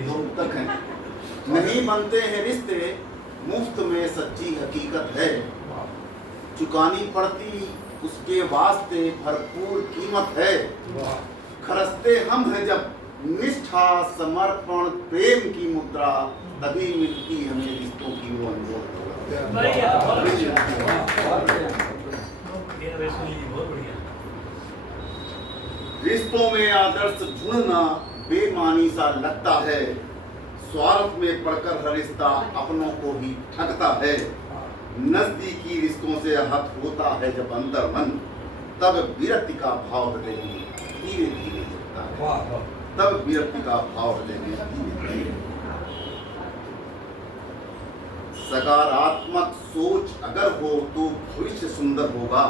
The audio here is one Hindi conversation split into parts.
दो तक है। नहीं बनते हैं रिश्ते मुफ्त में, सच्ची हकीकत है। चुकानी पड़ती उसके वास्ते भरपूर कीमत है। खरसते हम हैं जब निष्ठा, समर्पण, प्रेम की मुद्रा, तभी मिलती हमें रिश्तों की वो अनमोल। रिश्तों में आदर्श ढूंढना बेमानी सा लगता है। स्वार्थ में पड़कर हर रिश्ता अपनों को ही ठगता है। नजदीकी रिश्तों से हट होता है जब अंदर मन, तब विरक्ति का भाव हृदय में धीरे धीरे जगता है। तब विरक्ति का भाव हृदय में धीरे धीरे। सकारात्मक सोच अगर हो तो भविष्य सुंदर होगा।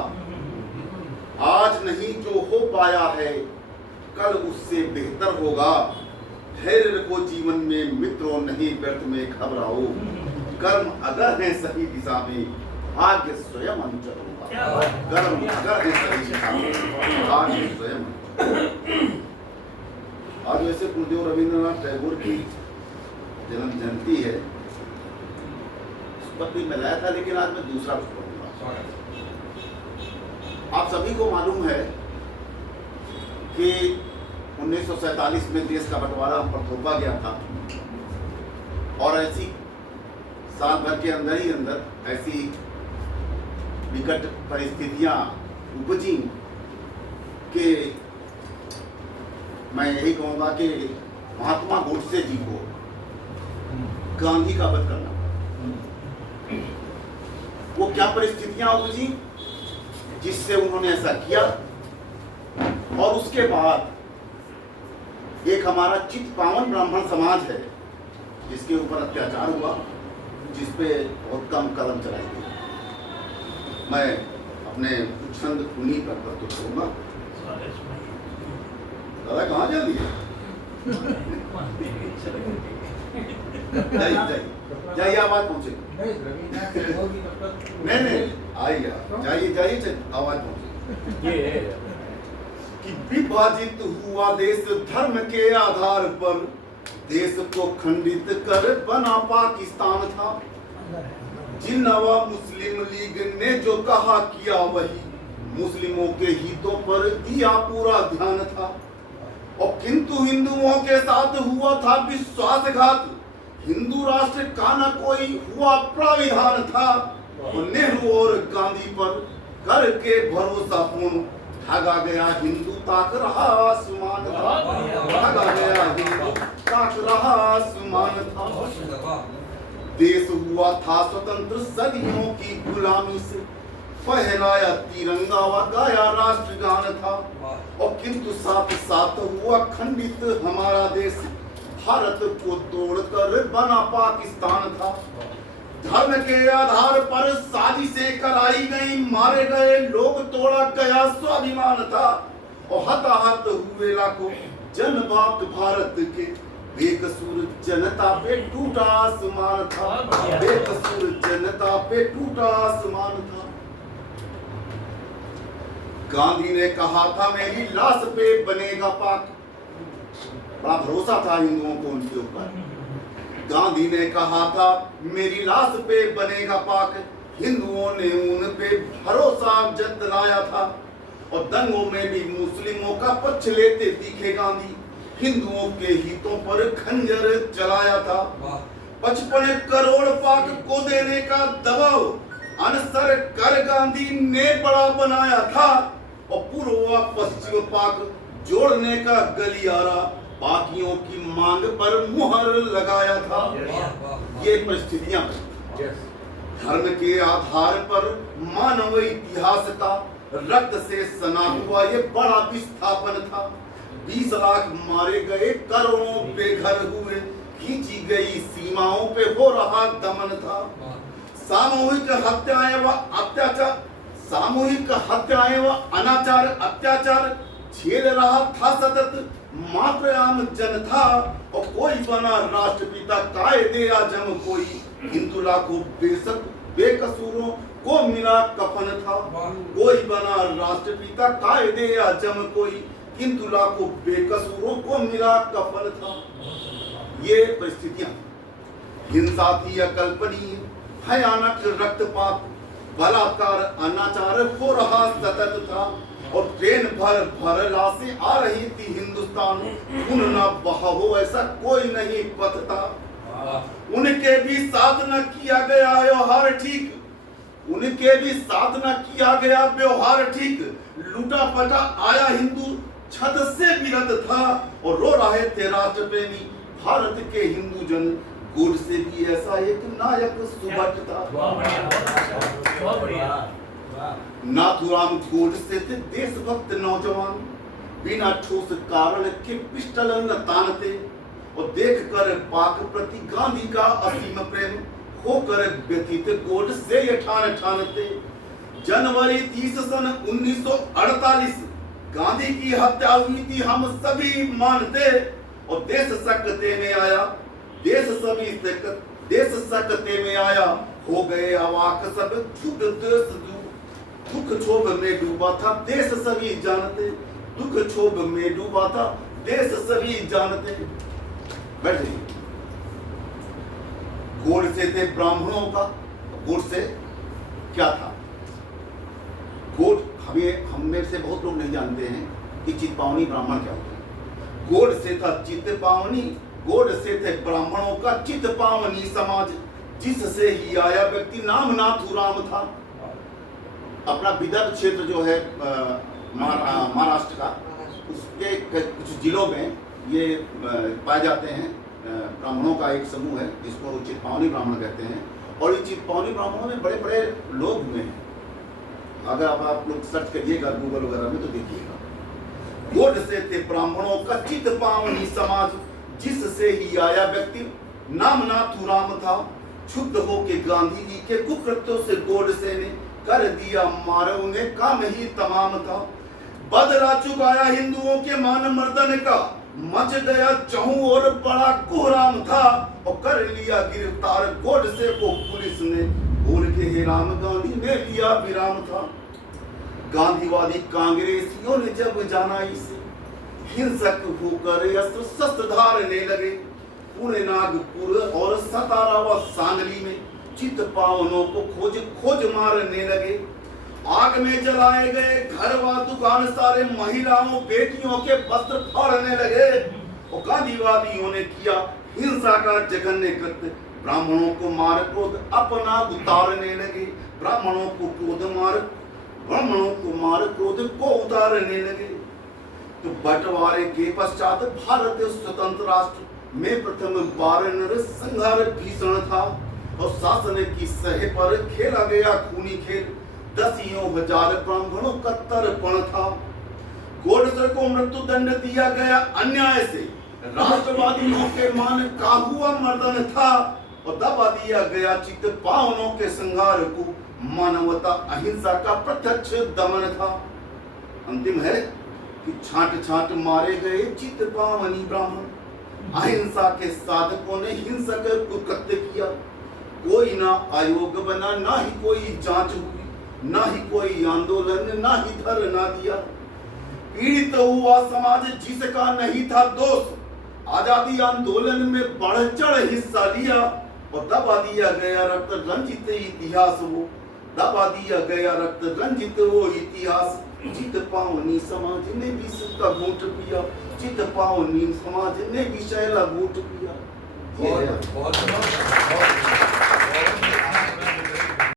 आज नहीं जो हो पाया है कल उससे बेहतर होगा। धैर्य रखो जीवन में मित्रों, नहीं व्यर्थ में घबराओ। कर्म अगर है सही दिशा में भाग्य स्वयं अंचल होगा। कर्म अगर है सही दिशा में भाग्य स्वयं। आज वैसे गुरुदेव रविंद्रनाथ टैगोर की जन्म जयंती है, उस पर भी मैं लाया था, लेकिन आज मैं दूसरा कुछ पढ़ूंगा। आप सभी को मालूम है कि 1947 में देश का बंटवारा हम पर थोपा गया था, और ऐसी साल भर के अंदर ही अंदर ऐसी विकट परिस्थितियां उपजी कि मैं यही कहूँगा कि महात्मा गोडसे जी को गांधी का वध करना। वो क्या परिस्थितियां उपजी जिससे उन्होंने ऐसा किया। और उसके बाद एक हमारा चित्त पावन ब्राह्मण समाज है जिसके ऊपर अत्याचार हुआ, जिस पे बहुत कम कदम चलाई गई। मैं अपने कुछ छंद उन्हीं पर प्रस्तुत करूंगा। दादा कहाँ जल्दी है? जाइए आवाज पहुंचे। नहीं आइए, जाइए आवाज पहुंचे। कि विभाजित हुआ देश धर्म के आधार पर, देश को खंडित कर बना पाकिस्तान था। जिन्ना मुस्लिम लीग ने जो कहा किया वही, मुस्लिमों के हितों पर दिया पूरा ध्यान था। और किंतु हिंदुओं के साथ हुआ था विश्वासघात। हिंदू राष्ट्र का न कोई हुआ प्राविधान था। और नेहरू और गांधी पर करके भरोसा पूर्ण ठगा गया हिंदू, ताक रहा आसमान था। ठगा गया हिंदू, ताक रहा आसमान था। देश हुआ था स्वतंत्र सदियों की गुलामी से, फहराया तिरंगा व गाया राष्ट्रगान था। और किंतु साथ साथ हुआ खंडित हमारा देश, भारत को तोड़कर बना पाकिस्तान था। धर्म के आधार पर साजिशें कराई गई, मारे गए लोग, तोड़ा गया स्वाभिमान था। और हताहत हुए लाखों जनबात भारत के, बेकसूर जनता पे टूटा आसमान था। बेकसूर जनता पे टूटा आसमान था। गांधी ने कहा था मेरी लाश पे बनेगा पाक। बड़ा भरोसा था हिंदुओं को उनके ऊपर। गांधी ने कहा था मेरी लाश पे बनेगा पाक। हिंदुओं ने उन पे भरोसा जताया था। और दंगों में भी मुस्लिमों का पक्ष लेते दिखे गांधी, हिंदुओं के हितों पर खंजर चलाया था। 55 करोड़ पाक को देने का दबाव अनसर कर गांधी ने बड़ा बनाया था। और पूर्व व पश्चिम पाक जोड़ने का गलियारा बाकियों की मांग पर मुहर लगाया था। ये परिस्थितियां धर्म के आधार पर मानव इतिहास का रक्त से सना हुआ ये बड़ा विस्थापन था। 20 लाख मारे गए, करोड़ों बेघर हुए, खींची गई सीमाओं पे हो रहा दमन था। सामूहिक हत्याएं व अत्याचार, सामूहिक हत्याएं व अनाचार अत्याचार झेल रहा था सतत मात्र आम जन था। और कोई बना राष्ट्रपिता कायदे आजम कोई, किंतु लाखों बेशक बेकसूरों को मिला कफन था। कोई बना राष्ट्रपिता कायदे आजम कोई, किंतु लाखों बेकसूरों को मिला कफन था। ये परिस्थितियां, हिंसा थी अकल्पनीय, भयानक रक्तपात, बलात्कार, अनाचार हो रहा सतत था, और ट्रेन भर भर लाशें आ रही थी हिंदुस्तान, खून न बहा हो ऐसा कोई नहीं पथ था। उनके भी साथ न किया गया व्यवहार ठीक, उनके भी साथ न किया गया व्यवहार ठीक, लूटा पटा आया हिंदू छत से विरत था, और रो रहे थे राष्ट्र प्रेमी भारत के हिंदू जन, गोड से भी ऐसा एक नायक सुबट था। नाथूराम गोडसे थे देशभक्त नौजवान, बिना ठोस कारण के पिस्टल न तानते, और देखकर पाक प्रति गांधी का असीम प्रेम होकर व्यतीत गोडसे ये ठानते। जनवरी 30 सन 1948 गांधी की हत्या हुई थी, हम सभी मानते, और देश सकते में आया, देश सकते में आया, हो गए अवाक सब, झुक देश दुख क्षोभ में डूबा था देश सभी जानते, दुख क्षोभ में डूबा था देश सभी जानते। बैठ जाइए। गोडसे थे ब्राह्मणों का, गोडसे क्या था? हम में से बहुत लोग नहीं जानते हैं कि चित्पावनी ब्राह्मण क्या होता है। गोडसे था चित्पावनी, गोडसे थे ब्राह्मणों का चित्पावनी समाज, जिससे ही आया व्यक्ति नाम नाथूराम था। अपना विदर्भ क्षेत्र जो है महाराष्ट्र का, उसके कुछ जिलों में ये पाए जाते हैं। ब्राह्मणों का एक समूह है जिसको चित्पावनी ब्राह्मण कहते हैं, और ये चित्पावनी ब्राह्मणों में बड़े बड़े लोग हुए हैं। अगर आप लोग सर्च करिएगा गूगल वगैरह में तो देखिएगा। गोडसे थे ब्राह्मणों का चित्पावनी समाज, जिससे ही आया व्यक्ति नाम नाथूराम था। क्षुब्ध होके गांधी जी के कुकृत्यों से गोडसे ने कर दिया मारो, उन्हें काम ही तमाम था। बदला चुकाया हिंदुओं के मान मर्दन का, मच गया चहु और बड़ा कोहराम था, और कर लिया गिरफ्तार गोडसे को पुलिस ने, बोल के हे राम गांधी ने लिया विराम था। गांधीवादी कांग्रेसियों ने जब जाना इसे, हिंसक होकर अस्त्र शस्त्र धारने लगे। पुणे, नागपुर और सतारा व सांगली में चित्पावनों को खोज मारने लगे। आग में जलाए गए घर व दुकान सारे, महिलाओं बेटियों के वस्त्र फाड़ने लगे, और गांधीवादियों ने किया हिंसा का जघन्य कृत्य। ब्राह्मणों को मार क्रोध अपना उतारने लगे, ब्राह्मणों को मार क्रोध को उतारने लगे। तो बंटवारे के पश्चात भारत स्वतंत्र राष्ट्र में प्रथम बार नरसंहार भीषण था, और शासन की सह पर खेला गया खूनी खेल, दसियों हजार ब्राह्मणों का तर्पण था। गोडसे को मृत्यु दंड दिया गया अन्याय से, राष्ट्रवादियों के मान का हुआ मर्दन था, और दबा दिया गया चित्पावनों के संहार को, मानवता अहिंसा का प्रत्यक्ष दमन था। अंतिम है कि छांट छांट मारे गए चित्पावनी ब्राह्मण, अहिंसा के साधकों ने हिंसक कुकृत्य किया। कोई ना आयोग बना, ना ही कोई जांच हुई, ना ही कोई आंदोलन, ना ही धरना दिया। पीड़ित हुआ समाज जिसका नहीं था दोष, आजादी आंदोलन में बढ़ चढ़ हिस्सा लिया, और दबा दिया गया रक्त रंजित इतिहास वो, दबा दिया गया रक्त रंजित वो इतिहास। चित्पावनी समाज ने भी सबका घूंट पिया, चित्पावनी समाज ने भी शैला घूंट पिया। बहुत